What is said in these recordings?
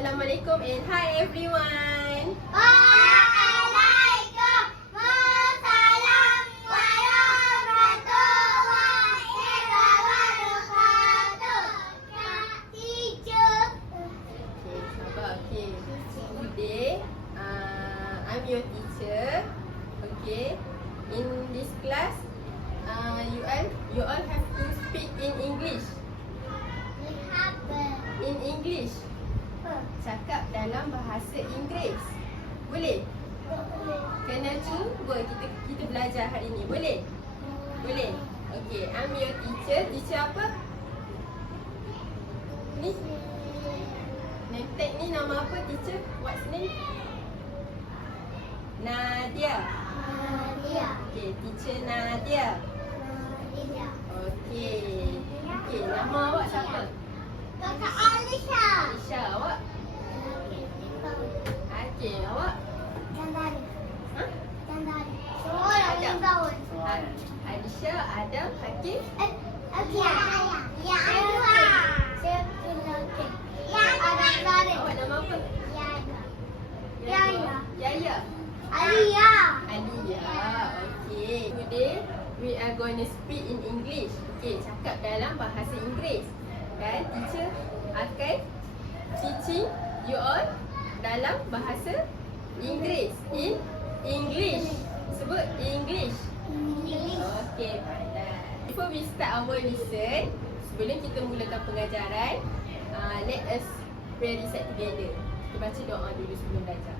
Assalamualaikum and hi everyone. Waalaikumsalam warahmatullahi wabarakatuh. Teacher. Okay, sabar. Okay. Today, I'm your teacher. Okay. In this class, you all have to speak in English. In English. Cakap dalam bahasa Inggeris. Boleh? Kena cuba kita belajar hari ni. Boleh? Boleh. Okay, I'm your teacher. Teacher apa? Ni? Name tag ni nama apa teacher? What's name? Nadia. Okay, teacher Nadia. Okay. Okay, nama awak siapa? Kakak Alisha. Aisyah, awak? Okay, awak? Chandari. Ha? Chandari. Semua orang Adam. kawan. Aisyah, Adam, Hakim. Ya. Ya. Saya Pinochet. Ya. Anak Dari. Awak nama apa? Yaya. Yaya. Alia. Alia. Okay. Today we are going to speak in English. Okay, cakap dalam bahasa Inggeris. Dan teacher akan teaching you all dalam bahasa Inggeris. In English. Sebut English. Okay, pandai. Before we start our lesson, sebelum kita mulakan pengajaran, let us pray recite together. Kita baca doa dulu sebelum belajar.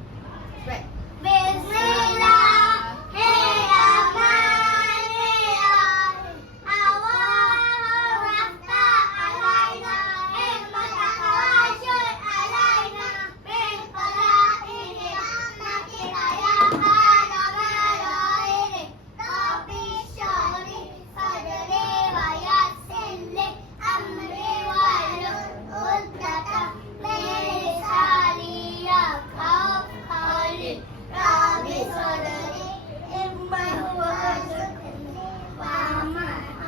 Right. Bismillahirrahmanirrahim. Allahumma raftah alaina hikmataka wa syur alaina min fadaili rahmatika ya arhamar rahimin. Rabbi shrah sadri wa yassir li amri wahlul 'uqdatam min lisani yafqahu qawli. Rabbi shrah imma huwa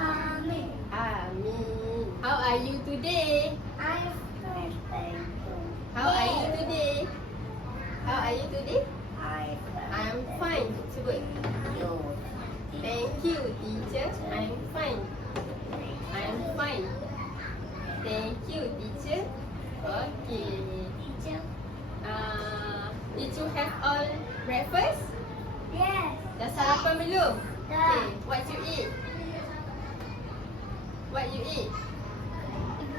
amin. Amin. How are you today? I'm fine. How are you today? How are you today? I'm fine. Sebut. Thank you, teacher. I'm fine. I'm fine. Thank you, teacher. Okay. Did you have all breakfast? Yes. Dah sarapan belum? Dah. Okay. What you eat? What you eat?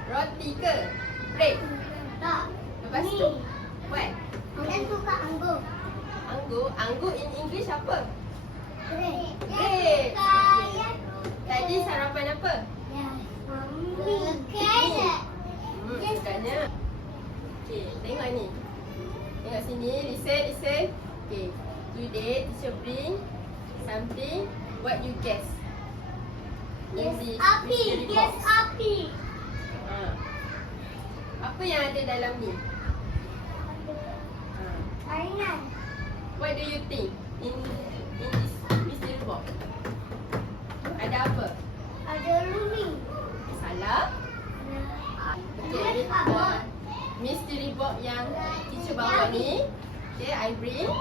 Roti ke? Bread? Tak. Lepas tu? What? Saya suka anggur. Anggur? Anggur in English apa? Grape. Grape. Tadi sarapan apa? Yes. Carrot. Sukanya. Okay, tengok ni. Tengok sini, listen. Okay, today teacher bring something. What you guess? In this Api. mystery Yes, box. api. Apa yang ada dalam ni? Mainan. What do you think in this mystery box? Ada apa? Ada lumi. Salah? Okay, mystery box yang teacher bawa ni, okay, I bring.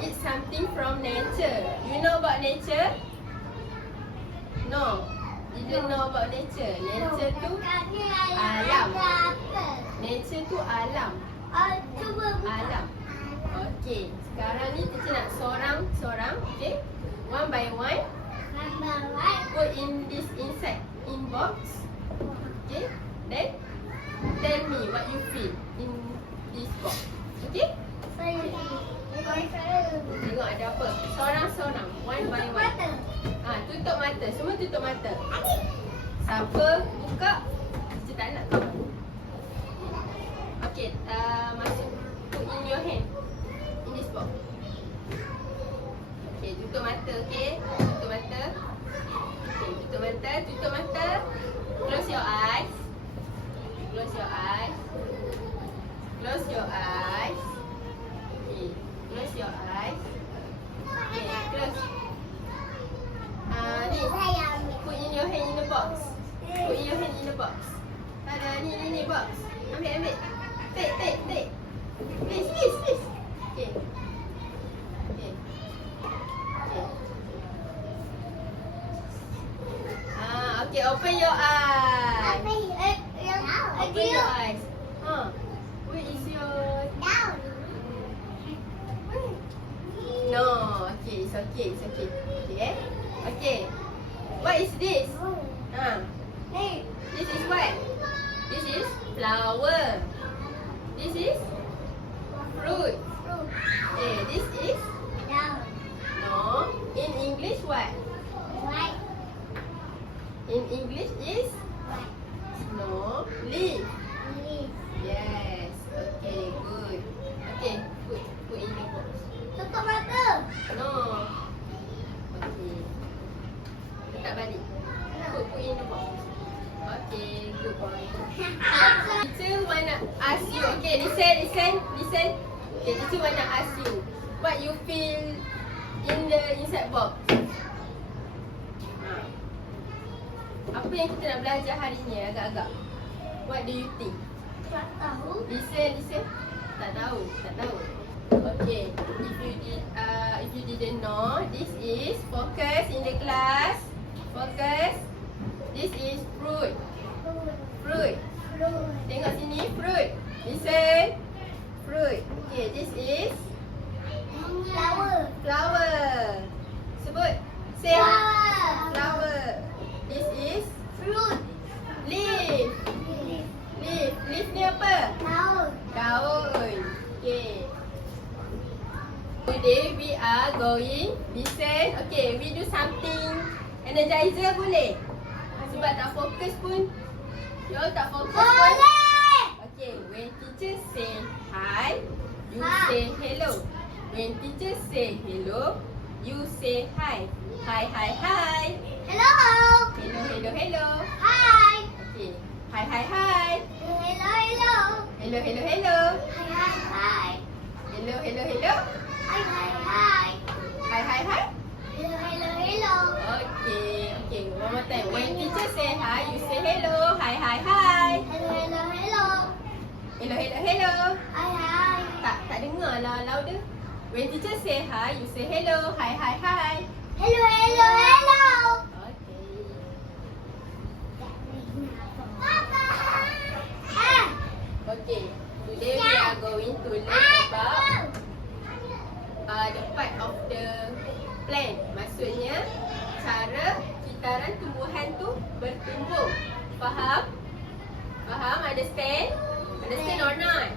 It's something from nature. You know about nature? No, didn't know about nature. Nature tu alam. Nature tu alam. Cuba buka. Alam. Okay, sekarang ni teacher nak sorang-sorang, okay? One by one, Gambar white. put in this inside in box. Okay, then tell me what you feel in this box. Okay? Tengok ada apa. Sorang-sorang, one by one. Mata. Tutup mata. Semua tutup mata. Siapa buka, teacher tak nak tahu. Okay, masuk. Put in your hand. In this box. Okay, tutup mata, okay? Tutup mata. Okay, tutup mata, tutup mata. Close your eyes. Close your eyes. Close your eyes. Okay, close your eyes. Okay, close. Ni, Saya ambil. put in your hand in the box. Put in your hand in the box. Ada ni box. Ambil. Take. Please. Okay. Okay, open your eyes. Open your eyes. Where is your... No. Okay, it's okay. Okay. Okay. What is this? This is what? This is flower. This is fruit. Okay, this is... No. In English what? In English is... No. Leaf. Yes. Okay, good. Okay, put in the box. Tutup mata. No. Okay. Letak balik. Put in the box. Okay, good boy. Teacher wanna ask you. Okay, listen. Okay, teacher wanna ask you. What you feel in the inside box? Apa yang kita nak belajar hari ni agak-agak? What do you think? Tak tahu. Listen. Tak tahu. Okay, if you didn't know, this is focus in the class. Focus. This is fruit. Tengok sini, fruit. Listen. Fruit. Okay, this is flower. Sebut. Say flower. This is Fruit. leaf. Leaf ni apa? Daun. Okay. Today we are going listen. Okay, we do something energizer boleh? Sebab tak fokus pun. You all tak fokus pun. Boleh. Okay, when teacher say hi, you Hi. say hello. When teacher say hello, you say hi. Hi. Hello. Hello. Hi. Okay. Hi. Hello. Hello. Hi. Hello. Hi. Hi. Hello. Okay. One more time. When teacher say hi, you say hello. Hi. Hello. Hi. Tak dengar lah louder. When teacher say hi, you say hello. Hi. Hello. Okay. Papa. Okay. Today we are going to learn about the part of the plant. Maksudnya cara kitaran tumbuhan tu bertumbuh. Faham? Understand or not?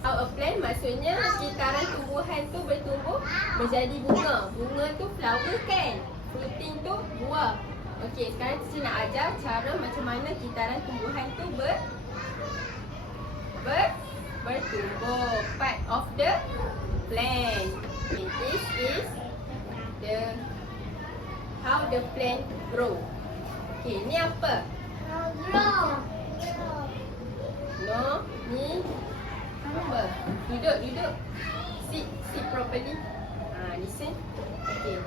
How a plant maksudnya kitaran tumbuhan tu bertumbuh menjadi bunga. Bunga tu flower kan? Fruiting tu buah. Okey, sekarang saya nak ajar cara macam mana kitaran tumbuhan tu bertumbuh. Part of the plant. Okay, this is how the plant grow. Okay, ni apa? No, ni apa? Duduk. Sit properly. Listen. Okay.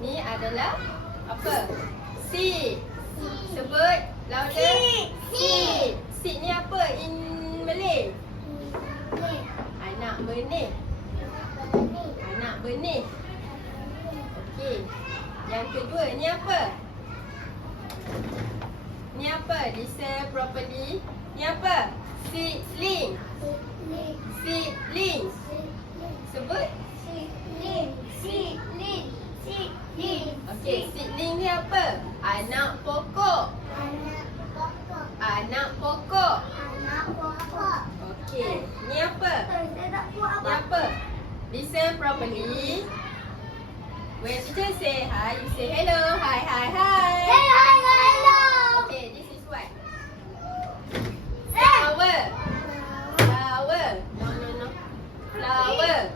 Ni adalah apa? Seed. Sebut louder. Seed. Seed ni apa in Malay? Anak benih. Okey. Yang kedua ni apa? Listen properly. Ni apa? Seedling. Sebut. Okey, seedling ni apa? Anak pokok. Okey, ni apa? Listen properly. When teacher say hi, you say hello. Hi. Okay, this is what? Flower. No. Flower.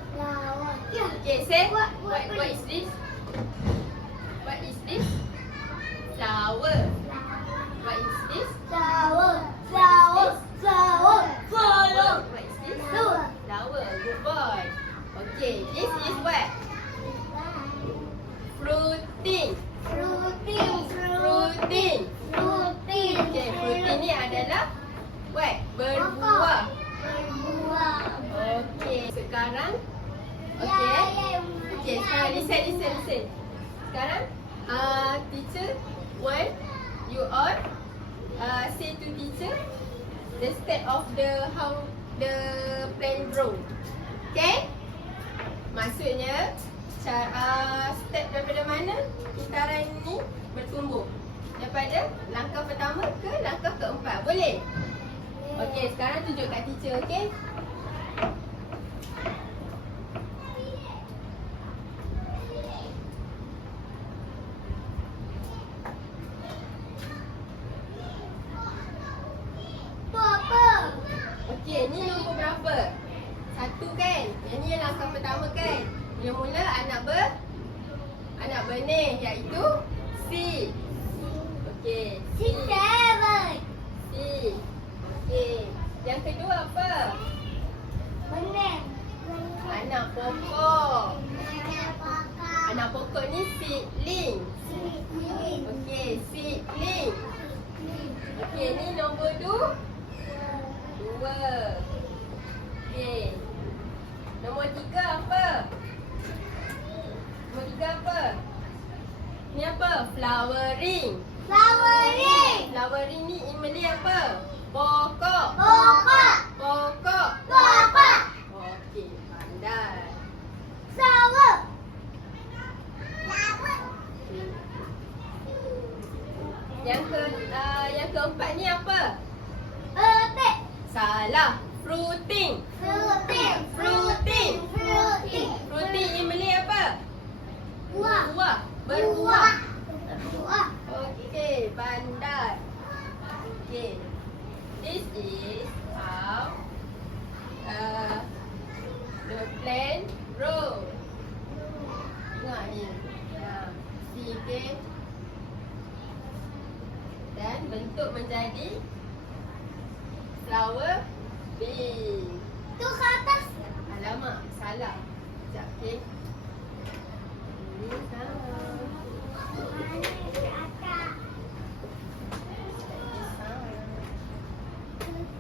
Okay, say what is this? What is this? Flower. What is this? What is this? Flower. Good boy. Okay, this is what? Fruiting. Okay, fruiting ni adalah what? Berbuah. Okay, sekarang listen. Sekarang, teacher want you all say to teacher the step of how the plant grow. Okay? Maksudnya, step daripada mana kitaran ni bertumbuh. Daripada langkah pertama ke langkah keempat. Boleh? Okey, sekarang tunjuk kat teacher, okey? Apa? Okey, ni nombor berapa? 1 kan? Yang ni langkah pertama kan? Mula-mula anak benih iaitu seed. Okey, seed. Seven. Seed. Okey. Yang kedua apa? Benar. Anak pokok. Ada pakar. Anak pokok ni seedling. Sini. Okey, seedling. Okey, ni nombor 2. Okey. Nombor 3 apa? Nombor 3 apa? Ni apa? Flowering. Flowering. Flowering ni in Malay apa? Pokok. Pokok. Pokok. Pokok. Okey, pandai. Flower. Flower. Yang keempat ni apa? Petik. Salah. Fruiting. Fruiting. Fruiting. Fruiting. Fruiting in Malay apa? Buah. Buah. Berbuah. Buah. Okey, pandai. Okey. This is how the plant grow. Tengok ni. See, okey. Dan bentuk menjadi flower bee. Tu ke atas. Alamak, salah. Sekejap, okey. Ini salah. Mana ke atas?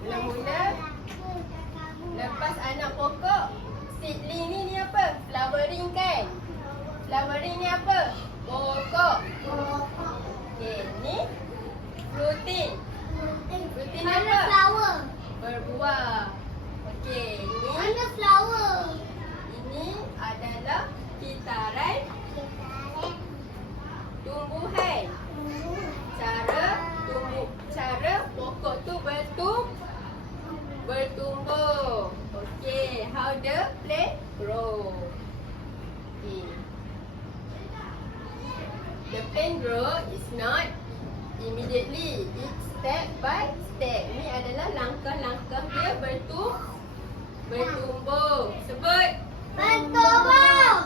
Mula-mula, lepas anak pokok, seedling ni apa? Flowering kan? Flowering ni apa? Pokok. Pokok. Okey, ni fruiting. Fruiting Mana apa? flower? Berbuah. Okey, ni Mana flower? ini adalah kitaran tumbuhan. Cara pokok tu bertumbuh. Okey, how the plant grow. Okay. The plant grow is not immediately. It's step by step. Ini adalah langkah-langkah dia bertumbuh. Sebut. Bertumbuh.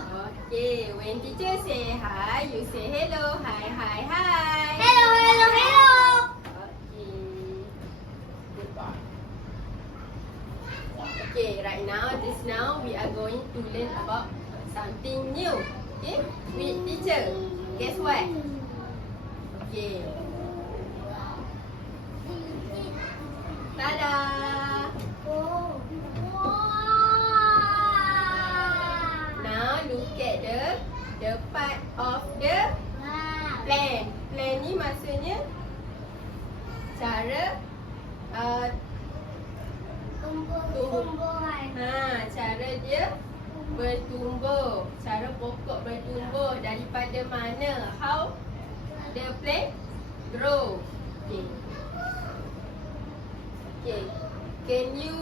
Okay, when teacher say hi, you say hello. Hi, hi, hi. Hello, hello, hello. Okay, right now, just now, we are going to learn about something new. Okay, with teacher. Guess what? Okay. Tada! Oh. Now, look at the part of the plant. Plant ni maksudnya cara Tumbuhan. cara dia bertumbuh, cara pokok bertumbuh daripada mana? How the plant grow. Okay. Okay. Can you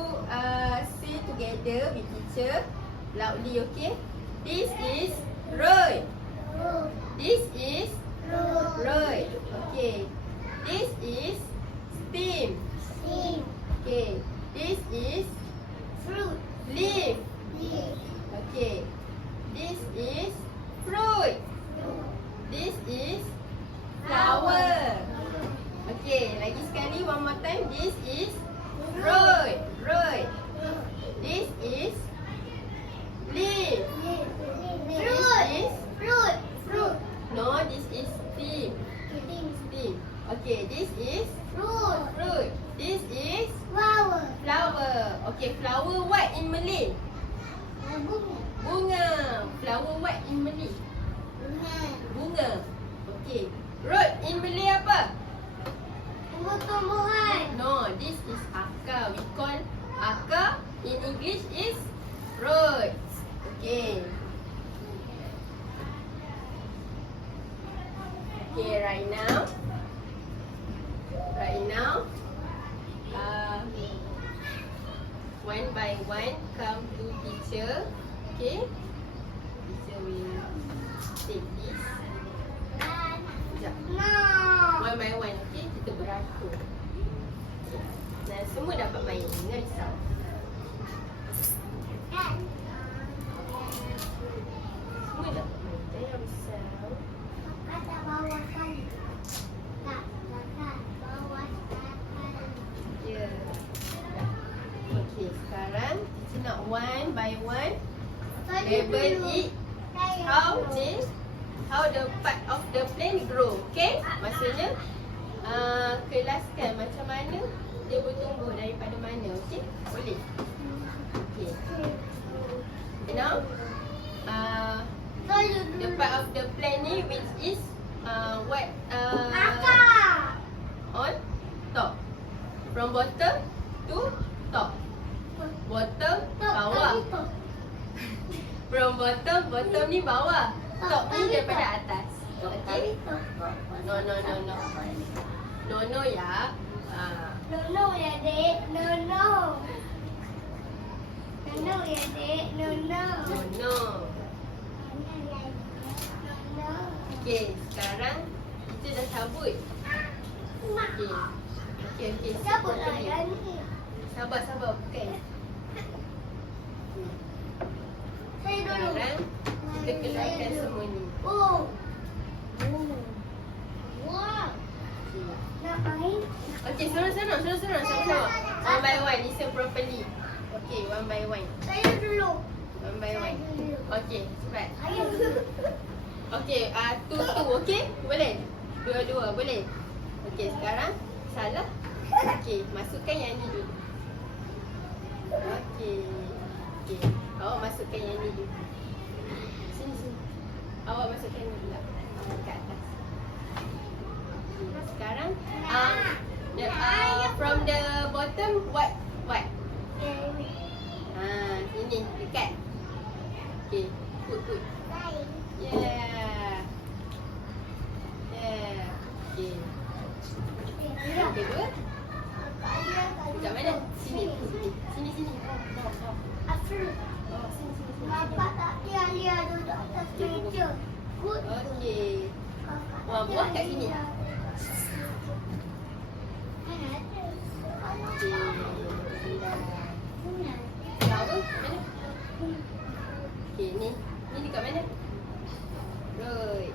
say together with teacher loudly? Okay. This is root. This is root. Okay. This is stem. Okay. This is Fruit. leaf. Okay. This is fruit. This is flower. Okay, lagi sekali, one more time. This is root. This is leaf. This is Fruit. no. This is stem. Okay, this is Fruit. fruit. This is Flower. flower. Okay, flower what in Malay? Bunga. Flower what in Malay? Bunga. Bunga. Okay. Road in Malay apa? Tumbuh-tumbuhan. No, this is akar. We call akar in English is roads. Okay. Okay, right now, one by one come to teacher. Okay. Teacher will take this. Sekejap. No. One by one, okay? Kita beratur. Dan semua dapat main, jangan risau. Semua dapat main, jangan risau. Ada bawah kali. Tak, bawah kali. Ya. Okay, sekarang kita nak one by one label it how the part of the plant grow. Okay? Maksudnya kelaskan macam mana dia bertumbuh daripada mana. Okay? Boleh? Okay. Now the part of the plant ni which is what Akar. on top. From bottom to top. Bottom, bawah. From bottom ni bawah. Top ni daripada atas. Okay? No. No ya. No ya dek. No ya dek. No. Okay, sekarang kita dah cabut. Okay. Cabut lah yang ni. Sabar, bukan. Saya dulu. Sekarang kita keluarkan semua ni. Oh. Wow. Nak main? Okay, sorang-sorang. Sama-sama. One by one, listen properly. Okay, one by one. Saya dulu. One by one. Okay, cepat. Ayo. Okay, two, okay? Boleh? Dua, boleh? Okay, sekarang salah. Okay, masukkan yang ni dulu. Okay. Awak masukkan yang ni dulu. Sini. Awak masukkan ni dulu. Kat atas. Sekarang from the bottom what? Ini dekat. Okay, put. Yeah. Okay. Yang kedua. Dekat mana? Sini. After. Bapak tak lihat duduk atas meja. Good. Okay. Buah kat sini. Flower mana? Okay, ni dekat mana? Road.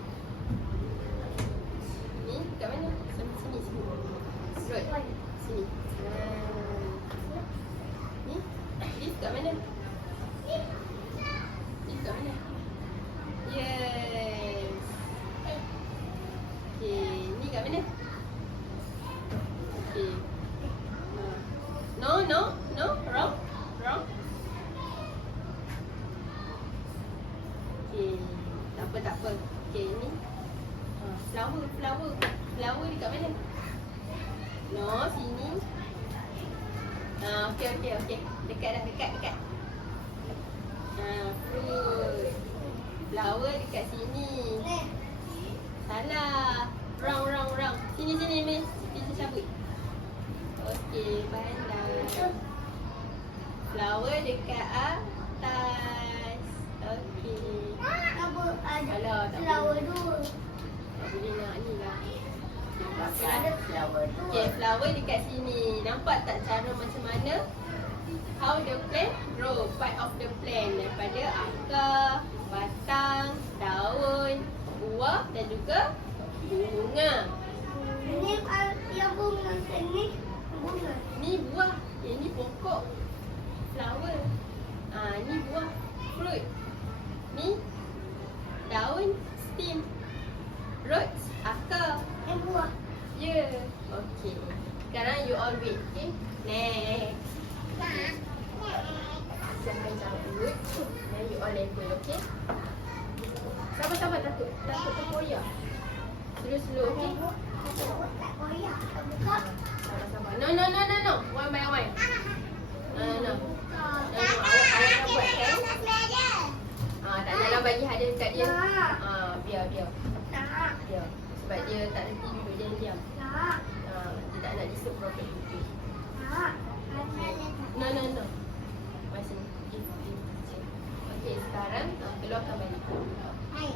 Ni dekat mana? Sini. Road. Sini. Ni dekat mana? Ni dekat mana? Yes. Okay, ni kat mana? Okay. No, wrong. Okay, tak apa. Okay, ni flower dekat mana? No, sini. Okay. Dekat. Fruit. Flower dekat sini. Salah. Wrong. Sini, Miss. Kita cabut. Okay, pandai. Flower dekat atas. Okay. Alah, tak Flower dulu. Tak boleh nak ni lah. Ada flower dulu. Okay, flower dekat sini. Nampak tak cara macam mana? How the plant grow. Part of the plant. Daripada akar, batang, daun, buah dan juga bunga. Ini yang bunga. Ini bunga. Ni buah. Ini pokok. Flower. Ni buah. Fruit. Ni daun. Stem. Roots. Akar. Yang buah. Ya. Okay. Sekarang you all wait. Okay. Next. Teacher akan cabut. Then you all level, okay? Sabar-sabar, takut terkoyak. Slow-slow, okay? Tak koyak. Buka. Sabar-sabar. No. One by one. No. Awak dah buat kan? Tak nak lah bagi hadiah dekat dia. Biar. Tak. Biar. Sebab dia tak reti duduk diam-diam. Tak. Dia tak nak disturb property. Tak. No. Masih give teacher. Okey, sekarang keluarkan balik. Hai.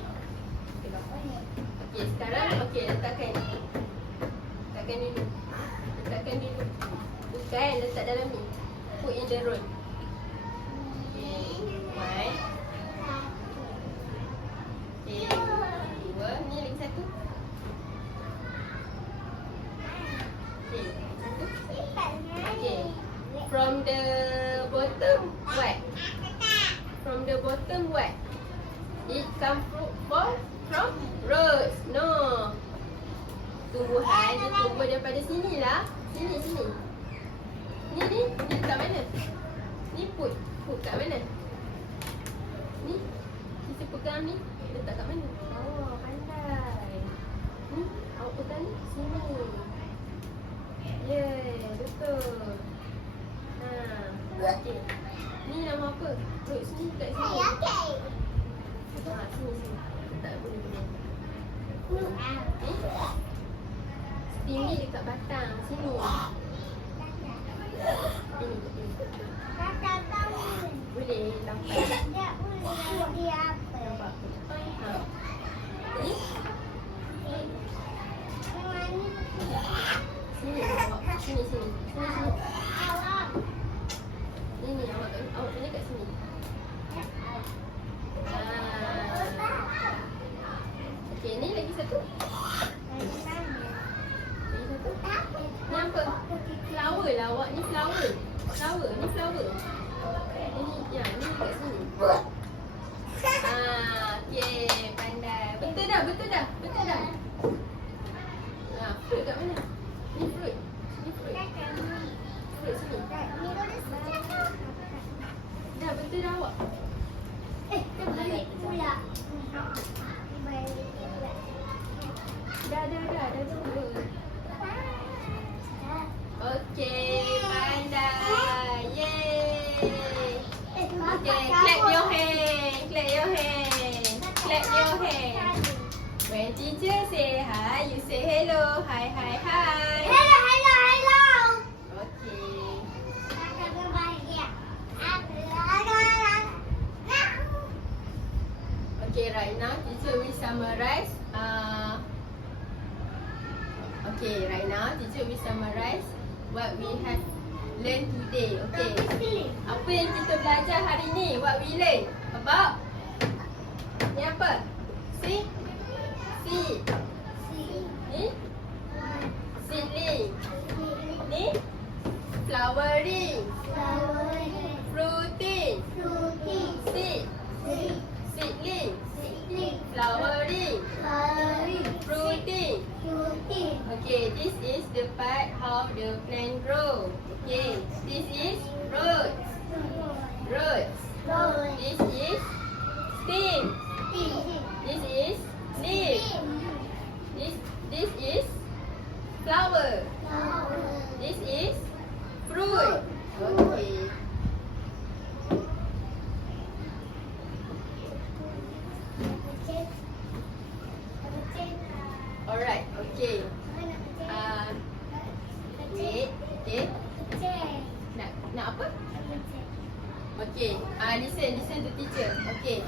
Keluar. Okey, sekarang letakkan. Letakkan dulu. Bukan letak dalam ni. Put in the roll. Okay, one. Okay, dua. Ni lagi satu. Okay, satu. Okay. From the bottom, what? From the bottom, what? It come from roots. No. Tumbuhan dia tumbuh daripada sini lah. Sini. Ni kat mana? Ni put kat mana? Ni kita pegang ni, letak kat mana? Oh, pandai. Ni awak pegang ni sini. Betul. Okey. Ni nama apa? Roots ni kat sini. Sini. Tak boleh. Stem ni dekat batang. Sini. Boleh lampai. Nampak? Ni? Sini awak. Sini. Ni awak punya kat sini. Okey, ni lagi satu. Ni apa? Flower lah awak. Ni flower. Ni flower. Ni kat sini. Okey, pandai. Betul dah. Fruit kat mana? Ni fruit. Fruit sini. Dah betul dah awak. Dah betul. Okey, pandai. Yay. Okay, clap your hand. When teacher say hi, you say hello. Hi. Hello. Okay. Okay, right now teacher will summarize. What we have learned today. Okay. Apa yang kita belajar hari ni? What we learn about? Ni apa? Seed. Ni seedling. Ni flowering. Fruiting. Seedling. Flowering. Fruiting. Okay, this is the part how the plant grow. Okay, this is roots. This is stem. This is leaf. This is flower. This is fruit. Okay. Alright, okay. Wait, okay. Nak apa? Okay, listen to teacher. Okay.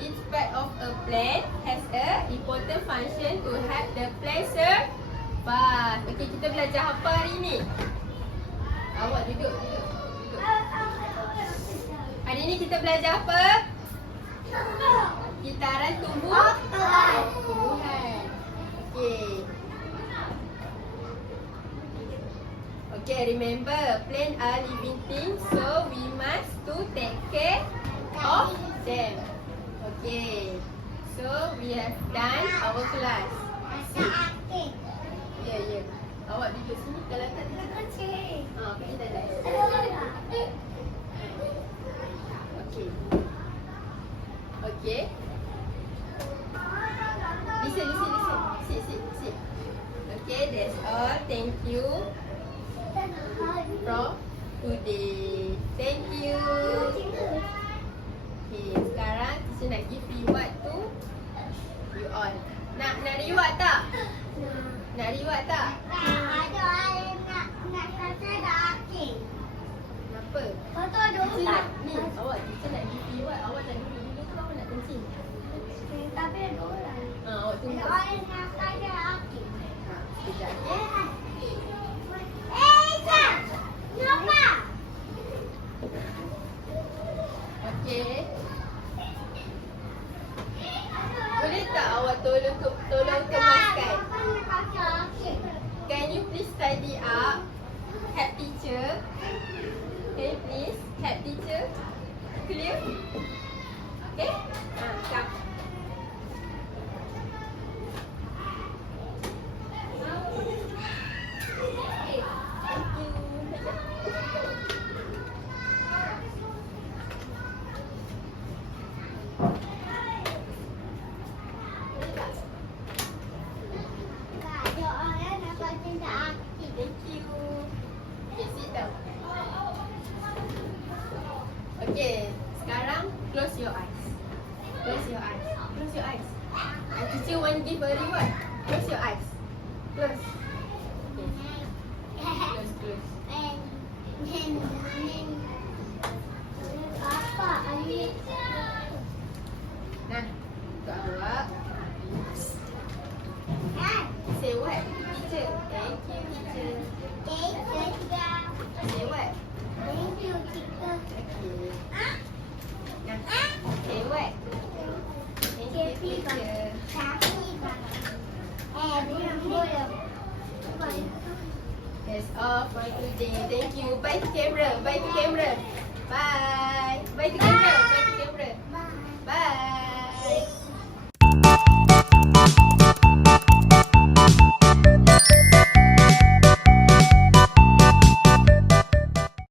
Each part of a plant has a important function to help the plant survive. Okay, kita belajar apa hari ni? Awak duduk. Hari ni kita belajar apa? Kitaran tumbuhan. Okay, remember, plants are living things, so we must to take care of them. Okay, so we have done our class. Ya. Awak duduk sini, kalau tak pergi dah. Okay, that's all. Thank you from today. Thank you. Okay, sekarang teacher nak give reward to you all. Nak reward tak? Nak reward tak? Ada orang nak kata dah akhir. Kenapa? Kata ada Teacher tak? nak, ni awak teacher nak give reward. Awak nak duduk dulu ke awak nak kencing? Tapi ada orang. Awak tunggu. Ada orang nak kata akhir. Sekejap, okay? Isa! Kenapa? Okay. Boleh tak awak tolong kemaskan? Kenapa nak kata akhir? Can you please tidy up? Help teacher. Can you please help teacher? Clear? Okay? Come. Ada orang nak kata akhir. Thank you. Okay, sit down. Okay, sekarang close your eyes. Close your eyes. Close your eyes. Teacher want give a reward. Close your eyes. Close. Okay. Close. Apa? Ani? Nah, untuk awak. Say what? Teacher. Thank you, teacher. Say what? Thank you, teacher. Okay. Nah, say what? Thank you, teacher. Belum boleh. That's all for today. Thank you. Bye to camera. Bye to camera. Bye. Bye to camera.